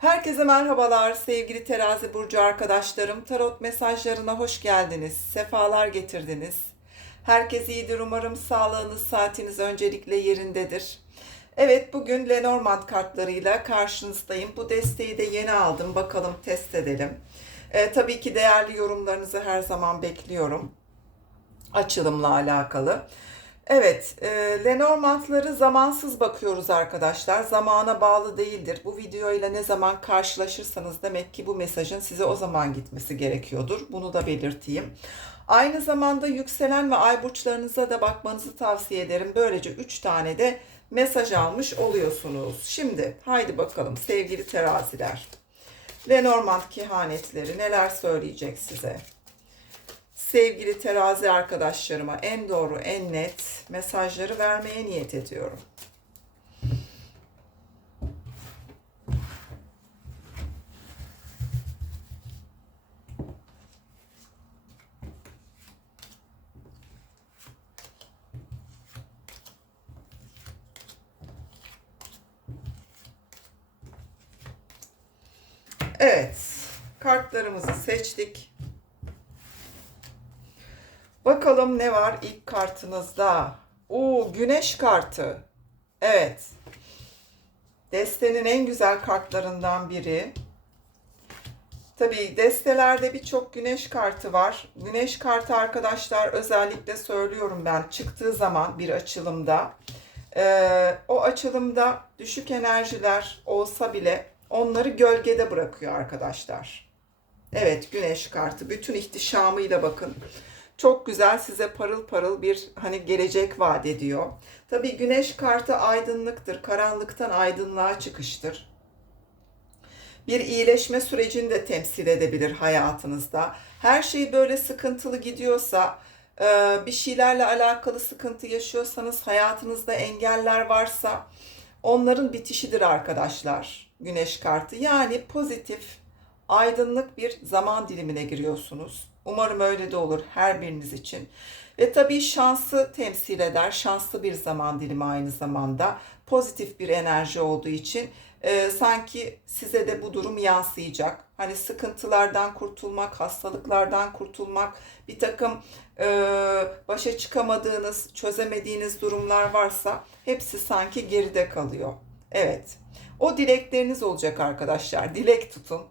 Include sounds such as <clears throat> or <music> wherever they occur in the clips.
Herkese merhabalar sevgili terazi burcu arkadaşlarım. Tarot mesajlarına hoş geldiniz. Sefalar getirdiniz. Herkes iyidir umarım. Sağlığınız, saatiniz öncelikle yerindedir. Evet bugün Lenormand kartlarıyla karşınızdayım. Bu desteği de yeni aldım. Bakalım test edelim. Ee, tabii ki değerli yorumlarınızı her zaman bekliyorum. Açılımla alakalı. Evet, e, Lenormand'ları zamansız bakıyoruz arkadaşlar. Zamana bağlı değildir. Bu videoyla ne zaman karşılaşırsanız demek ki bu mesajın size o zaman gitmesi gerekiyordur. Bunu da belirteyim. Aynı zamanda yükselen ve ay burçlarınıza da bakmanızı tavsiye ederim. Böylece 3 tane de mesaj almış oluyorsunuz. Şimdi haydi bakalım sevgili teraziler. Lenormand kehanetleri neler söyleyecek size? Sevgili terazi arkadaşlarıma en doğru, en net mesajları vermeye niyet ediyorum. Evet, kartlarımızı seçtik. Bakalım ne var ilk kartınızda? Oo, güneş kartı. Evet. Destenin en güzel kartlarından biri. Tabii destelerde birçok güneş kartı var. Güneş kartı arkadaşlar özellikle söylüyorum ben çıktığı zaman bir açılımda e, o açılımda düşük enerjiler olsa bile onları gölgede bırakıyor arkadaşlar. Evet güneş kartı bütün ihtişamıyla bakın. Çok güzel size parıl parıl bir hani gelecek vaat ediyor. Tabii güneş kartı aydınlıktır. Karanlıktan aydınlığa çıkıştır. Bir iyileşme sürecini de temsil edebilir hayatınızda. Her şey böyle sıkıntılı gidiyorsa, e, bir şeylerle alakalı sıkıntı yaşıyorsanız, hayatınızda engeller varsa onların bitişidir arkadaşlar güneş kartı. Yani pozitif, aydınlık bir zaman dilimine giriyorsunuz. Umarım öyle de olur her biriniz için. Ve tabii şansı temsil eder. Şanslı bir zaman dilimi aynı zamanda. Pozitif bir enerji olduğu için e, sanki size de bu durum yansıyacak. Hani sıkıntılardan kurtulmak, hastalıklardan kurtulmak, bir takım e, başa çıkamadığınız, çözemediğiniz durumlar varsa hepsi sanki geride kalıyor. Evet. O dilekleriniz olacak arkadaşlar. Dilek tutun.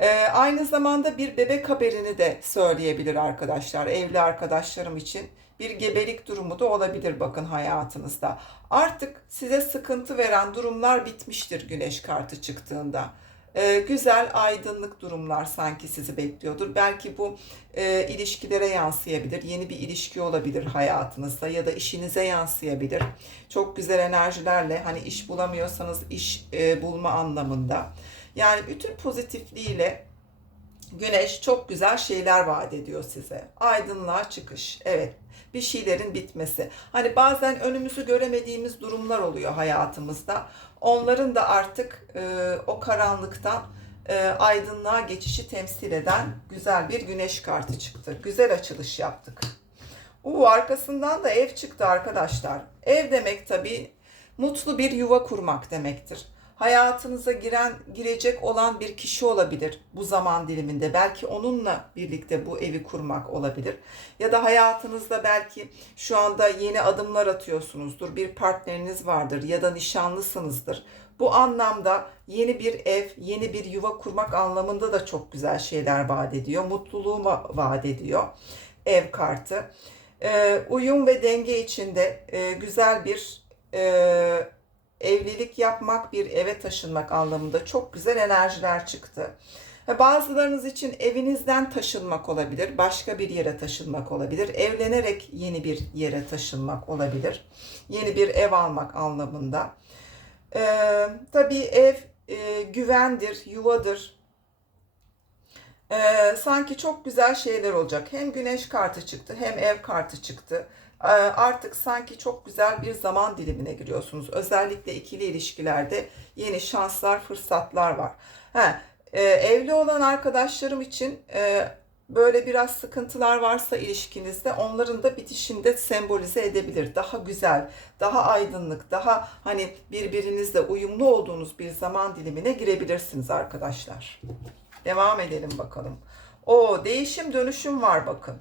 Ee, aynı zamanda bir bebek haberini de söyleyebilir arkadaşlar. Evli arkadaşlarım için bir gebelik durumu da olabilir bakın hayatınızda. Artık size sıkıntı veren durumlar bitmiştir güneş kartı çıktığında. Ee, güzel aydınlık durumlar sanki sizi bekliyordur. Belki bu e, ilişkilere yansıyabilir. Yeni bir ilişki olabilir hayatınızda ya da işinize yansıyabilir. Çok güzel enerjilerle hani iş bulamıyorsanız iş e, bulma anlamında. Yani bütün pozitifliğiyle güneş çok güzel şeyler vaat ediyor size. Aydınlığa çıkış. Evet. Bir şeylerin bitmesi. Hani bazen önümüzü göremediğimiz durumlar oluyor hayatımızda. Onların da artık e, o karanlıktan e, aydınlığa geçişi temsil eden güzel bir güneş kartı çıktı. Güzel açılış yaptık. Uuu arkasından da ev çıktı arkadaşlar. Ev demek tabii mutlu bir yuva kurmak demektir hayatınıza giren, girecek olan bir kişi olabilir bu zaman diliminde. Belki onunla birlikte bu evi kurmak olabilir. Ya da hayatınızda belki şu anda yeni adımlar atıyorsunuzdur. Bir partneriniz vardır ya da nişanlısınızdır. Bu anlamda yeni bir ev, yeni bir yuva kurmak anlamında da çok güzel şeyler vaat ediyor. Mutluluğu vaat ediyor ev kartı. Ee, uyum ve denge içinde e, güzel bir e, evlilik yapmak, bir eve taşınmak anlamında çok güzel enerjiler çıktı. Bazılarınız için evinizden taşınmak olabilir, başka bir yere taşınmak olabilir, evlenerek yeni bir yere taşınmak olabilir, yeni bir ev almak anlamında. Ee, tabii ev e, güvendir, yuvadır. Ee, sanki çok güzel şeyler olacak. Hem güneş kartı çıktı, hem ev kartı çıktı. Ee, artık sanki çok güzel bir zaman dilimine giriyorsunuz. Özellikle ikili ilişkilerde yeni şanslar, fırsatlar var. Ha, e, evli olan arkadaşlarım için e, böyle biraz sıkıntılar varsa ilişkinizde onların da bitişinde sembolize edebilir. Daha güzel, daha aydınlık, daha hani birbirinizle uyumlu olduğunuz bir zaman dilimine girebilirsiniz arkadaşlar. Devam edelim bakalım. O değişim dönüşüm var bakın.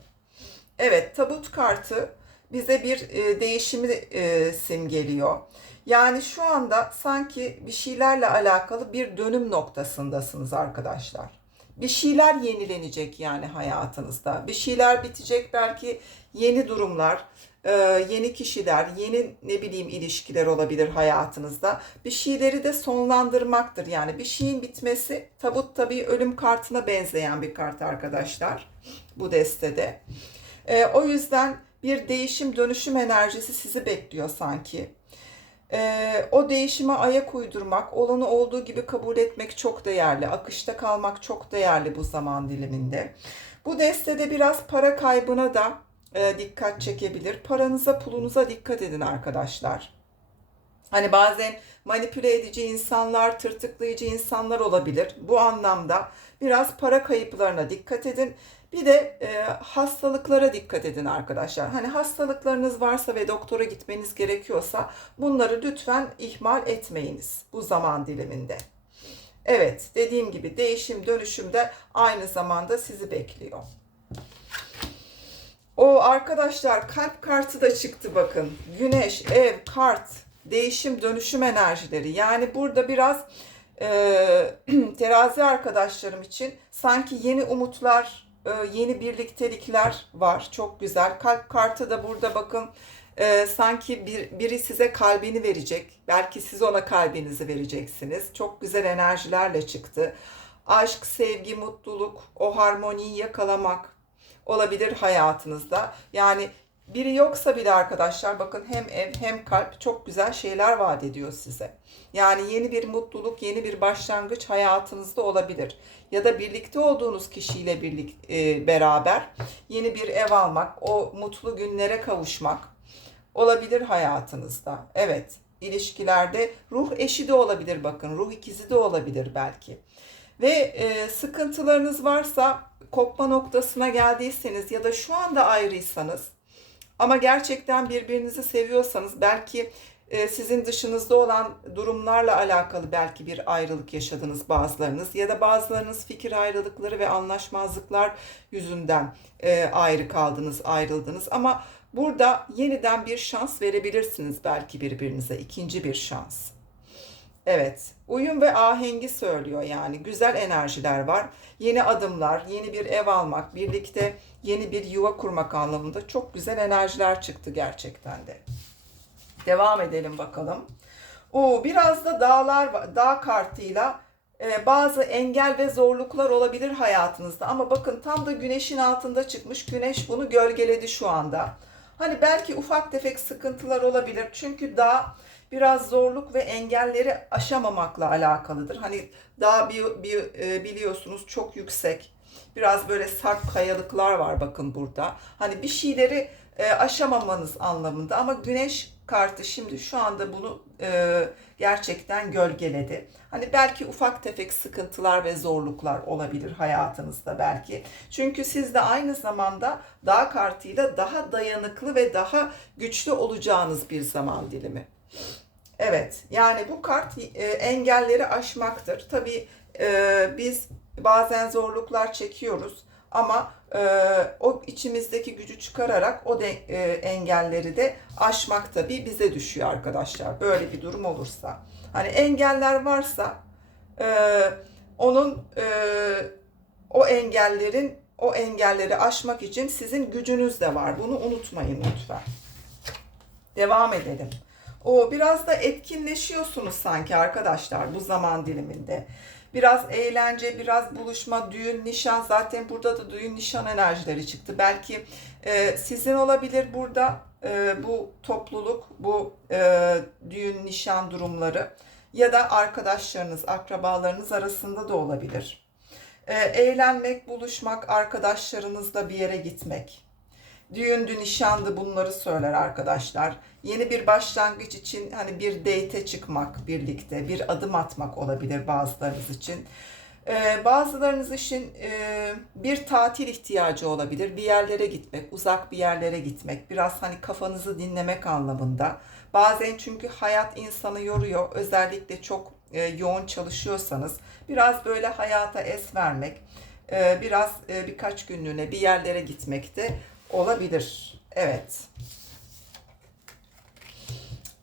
Evet tabut kartı bize bir e, değişimi e, simgeliyor. Yani şu anda sanki bir şeylerle alakalı bir dönüm noktasındasınız arkadaşlar. Bir şeyler yenilenecek yani hayatınızda. Bir şeyler bitecek belki yeni durumlar, e, yeni kişiler, yeni ne bileyim ilişkiler olabilir hayatınızda. Bir şeyleri de sonlandırmaktır. Yani bir şeyin bitmesi tabut tabii ölüm kartına benzeyen bir kart arkadaşlar bu destede. E, o yüzden bir değişim dönüşüm enerjisi sizi bekliyor sanki. Ee, o değişime ayak uydurmak, olanı olduğu gibi kabul etmek çok değerli. Akışta kalmak çok değerli bu zaman diliminde. Bu destede biraz para kaybına da e, dikkat çekebilir. Paranıza, pulunuza dikkat edin arkadaşlar. Hani bazen manipüle edici insanlar, tırtıklayıcı insanlar olabilir. Bu anlamda biraz para kayıplarına dikkat edin. Bir de e, hastalıklara dikkat edin arkadaşlar. Hani hastalıklarınız varsa ve doktora gitmeniz gerekiyorsa bunları lütfen ihmal etmeyiniz bu zaman diliminde. Evet, dediğim gibi değişim dönüşüm de aynı zamanda sizi bekliyor. O arkadaşlar kalp kartı da çıktı bakın. Güneş, ev, kart, değişim dönüşüm enerjileri. Yani burada biraz e, <clears throat> terazi arkadaşlarım için sanki yeni umutlar, e, yeni birliktelikler var. Çok güzel. Kalp kartı da burada bakın e, sanki bir, biri size kalbini verecek. Belki siz ona kalbinizi vereceksiniz. Çok güzel enerjilerle çıktı. Aşk, sevgi, mutluluk, o harmoniyi yakalamak olabilir hayatınızda. Yani biri yoksa bile arkadaşlar bakın hem ev hem kalp çok güzel şeyler vaat ediyor size. Yani yeni bir mutluluk, yeni bir başlangıç hayatınızda olabilir. Ya da birlikte olduğunuz kişiyle birlik e, beraber yeni bir ev almak, o mutlu günlere kavuşmak olabilir hayatınızda. Evet, ilişkilerde ruh eşi de olabilir bakın, ruh ikizi de olabilir belki. Ve e, sıkıntılarınız varsa kopma noktasına geldiyseniz ya da şu anda ayrıysanız ama gerçekten birbirinizi seviyorsanız belki e, sizin dışınızda olan durumlarla alakalı belki bir ayrılık yaşadınız bazılarınız ya da bazılarınız fikir ayrılıkları ve anlaşmazlıklar yüzünden e, ayrı kaldınız, ayrıldınız ama burada yeniden bir şans verebilirsiniz belki birbirinize, ikinci bir şans. Evet, uyum ve ahengi söylüyor yani. Güzel enerjiler var. Yeni adımlar, yeni bir ev almak, birlikte yeni bir yuva kurmak anlamında çok güzel enerjiler çıktı gerçekten de. Devam edelim bakalım. O biraz da dağlar dağ kartıyla e, bazı engel ve zorluklar olabilir hayatınızda ama bakın tam da güneşin altında çıkmış. Güneş bunu gölgeledi şu anda. Hani belki ufak tefek sıkıntılar olabilir. Çünkü dağ biraz zorluk ve engelleri aşamamakla alakalıdır. Hani dağ bir, bir, e, biliyorsunuz çok yüksek. Biraz böyle sarp kayalıklar var bakın burada. Hani bir şeyleri e, aşamamanız anlamında ama güneş kartı şimdi şu anda bunu e, gerçekten gölgeledi. Hani belki ufak tefek sıkıntılar ve zorluklar olabilir hayatınızda belki. Çünkü siz de aynı zamanda dağ kartıyla daha dayanıklı ve daha güçlü olacağınız bir zaman dilimi. Evet, yani bu kart e, engelleri aşmaktır. Tabii e, biz bazen zorluklar çekiyoruz ama e, o içimizdeki gücü çıkararak o de, e, engelleri de aşmak tabii bize düşüyor arkadaşlar. Böyle bir durum olursa. Hani engeller varsa e, onun e, o engellerin o engelleri aşmak için sizin gücünüz de var. Bunu unutmayın lütfen. Devam edelim. O biraz da etkinleşiyorsunuz sanki arkadaşlar bu zaman diliminde. Biraz eğlence, biraz buluşma, düğün, nişan. Zaten burada da düğün, nişan enerjileri çıktı. Belki e, sizin olabilir burada e, bu topluluk, bu e, düğün, nişan durumları. Ya da arkadaşlarınız, akrabalarınız arasında da olabilir. E, eğlenmek, buluşmak, arkadaşlarınızla bir yere gitmek düğündü, nişandı bunları söyler arkadaşlar. Yeni bir başlangıç için hani bir date çıkmak birlikte, bir adım atmak olabilir bazılarınız için. Ee, bazılarınız için e, bir tatil ihtiyacı olabilir. Bir yerlere gitmek, uzak bir yerlere gitmek. Biraz hani kafanızı dinlemek anlamında. Bazen çünkü hayat insanı yoruyor. Özellikle çok e, yoğun çalışıyorsanız biraz böyle hayata es vermek, e, biraz e, birkaç günlüğüne bir yerlere gitmek de olabilir. Evet.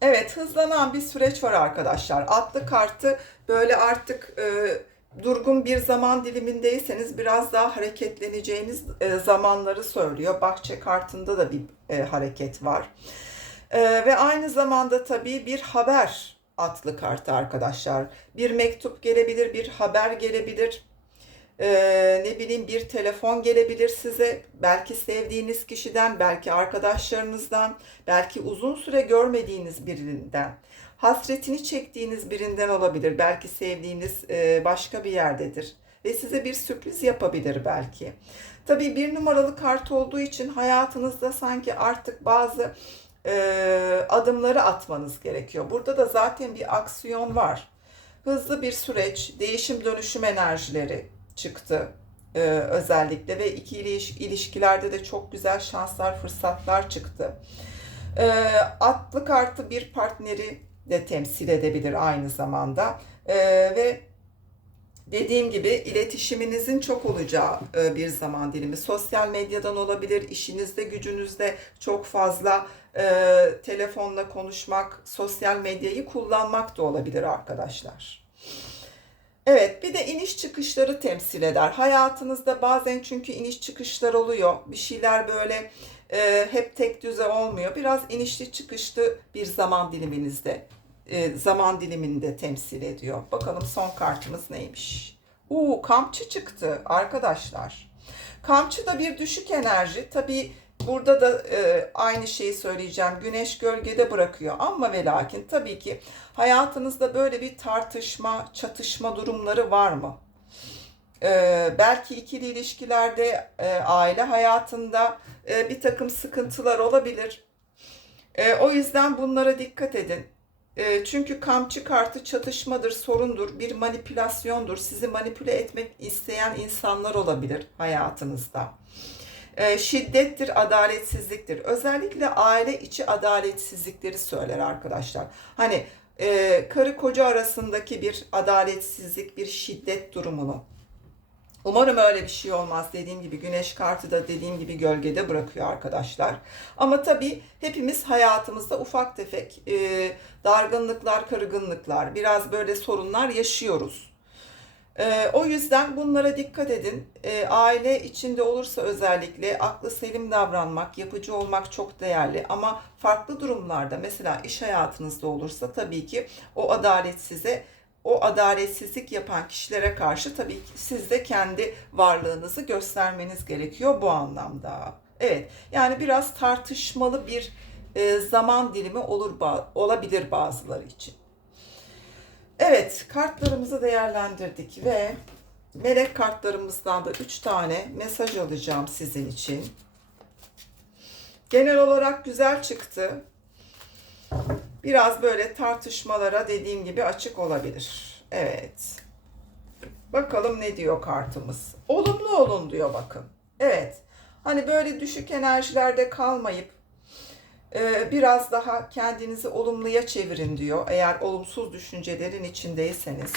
Evet, hızlanan bir süreç var arkadaşlar. Atlı kartı böyle artık e, durgun bir zaman dilimindeyseniz biraz daha hareketleneceğiniz e, zamanları söylüyor. Bahçe kartında da bir e, hareket var. E, ve aynı zamanda tabii bir haber atlı kartı arkadaşlar. Bir mektup gelebilir, bir haber gelebilir. Ee, ne bileyim bir telefon gelebilir size. Belki sevdiğiniz kişiden, belki arkadaşlarınızdan, belki uzun süre görmediğiniz birinden. Hasretini çektiğiniz birinden olabilir. Belki sevdiğiniz e, başka bir yerdedir. Ve size bir sürpriz yapabilir belki. Tabii bir numaralı kart olduğu için hayatınızda sanki artık bazı e, adımları atmanız gerekiyor. Burada da zaten bir aksiyon var. Hızlı bir süreç, değişim dönüşüm enerjileri, çıktı ee, özellikle ve ikili iliş- ilişkilerde de çok güzel şanslar, fırsatlar çıktı. Ee, atlı kartı bir partneri de temsil edebilir aynı zamanda Ee, ve dediğim gibi iletişiminizin çok olacağı e, bir zaman dilimi. Sosyal medyadan olabilir, işinizde, gücünüzde çok fazla e, telefonla konuşmak, sosyal medyayı kullanmak da olabilir arkadaşlar. Evet, bir de iniş çıkışları temsil eder. Hayatınızda bazen çünkü iniş çıkışlar oluyor. Bir şeyler böyle e, hep tek düze olmuyor. Biraz inişli çıkışlı bir zaman diliminizde, e, zaman diliminde temsil ediyor. Bakalım son kartımız neymiş? Uuu, kampçı çıktı arkadaşlar. Kampçı da bir düşük enerji. Tabii burada da e, aynı şeyi söyleyeceğim. Güneş gölgede bırakıyor. Ama ve lakin tabii ki hayatınızda böyle bir tartışma, çatışma durumları var mı? E, belki ikili ilişkilerde, e, aile hayatında e, bir takım sıkıntılar olabilir. E, o yüzden bunlara dikkat edin. E, çünkü kamçı kartı çatışmadır, sorundur, bir manipülasyondur. Sizi manipüle etmek isteyen insanlar olabilir hayatınızda. E, şiddettir, adaletsizliktir. Özellikle aile içi adaletsizlikleri söyler arkadaşlar. Hani e, karı koca arasındaki bir adaletsizlik, bir şiddet durumunu. Umarım öyle bir şey olmaz. Dediğim gibi güneş kartı da dediğim gibi gölgede bırakıyor arkadaşlar. Ama tabii hepimiz hayatımızda ufak tefek e, dargınlıklar, kırgınlıklar, biraz böyle sorunlar yaşıyoruz. E, o yüzden bunlara dikkat edin. E, aile içinde olursa özellikle aklı selim davranmak, yapıcı olmak çok değerli. Ama farklı durumlarda mesela iş hayatınızda olursa tabii ki o adalet size o adaletsizlik yapan kişilere karşı tabii ki siz de kendi varlığınızı göstermeniz gerekiyor bu anlamda. Evet, yani biraz tartışmalı bir e, zaman dilimi olur olabilir bazıları için. Evet, kartlarımızı değerlendirdik ve melek kartlarımızdan da 3 tane mesaj alacağım sizin için. Genel olarak güzel çıktı. Biraz böyle tartışmalara dediğim gibi açık olabilir. Evet. Bakalım ne diyor kartımız. Olumlu olun diyor bakın. Evet. Hani böyle düşük enerjilerde kalmayıp biraz daha kendinizi olumluya çevirin diyor. Eğer olumsuz düşüncelerin içindeyseniz.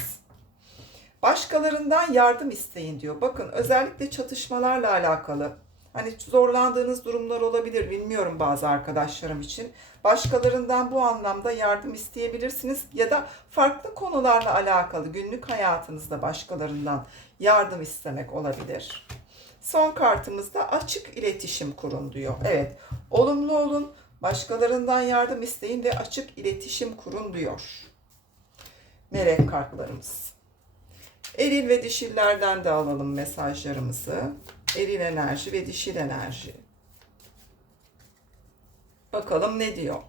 Başkalarından yardım isteyin diyor. Bakın özellikle çatışmalarla alakalı Hani zorlandığınız durumlar olabilir bilmiyorum bazı arkadaşlarım için. Başkalarından bu anlamda yardım isteyebilirsiniz ya da farklı konularla alakalı günlük hayatınızda başkalarından yardım istemek olabilir. Son kartımızda açık iletişim kurun diyor. Evet, olumlu olun, başkalarından yardım isteyin ve açık iletişim kurun diyor. Melek kartlarımız. Eril ve dişillerden de alalım mesajlarımızı. Eril enerji ve dişil enerji. Bakalım ne diyor.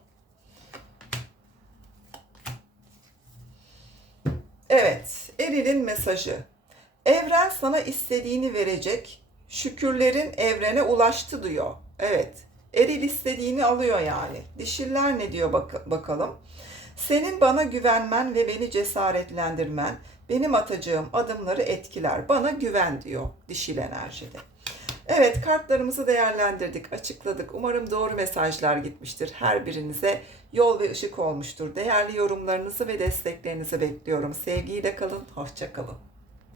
Evet, Eril'in mesajı. Evren sana istediğini verecek. Şükürlerin evrene ulaştı diyor. Evet, Eril istediğini alıyor yani. Dişiller ne diyor bak bakalım. Senin bana güvenmen ve beni cesaretlendirmen Benim atacağım adımları etkiler. Bana güven diyor dişil enerjide. Evet kartlarımızı değerlendirdik, açıkladık. Umarım doğru mesajlar gitmiştir. Her birinize yol ve ışık olmuştur. Değerli yorumlarınızı ve desteklerinizi bekliyorum. Sevgiyle kalın, hoşça kalın.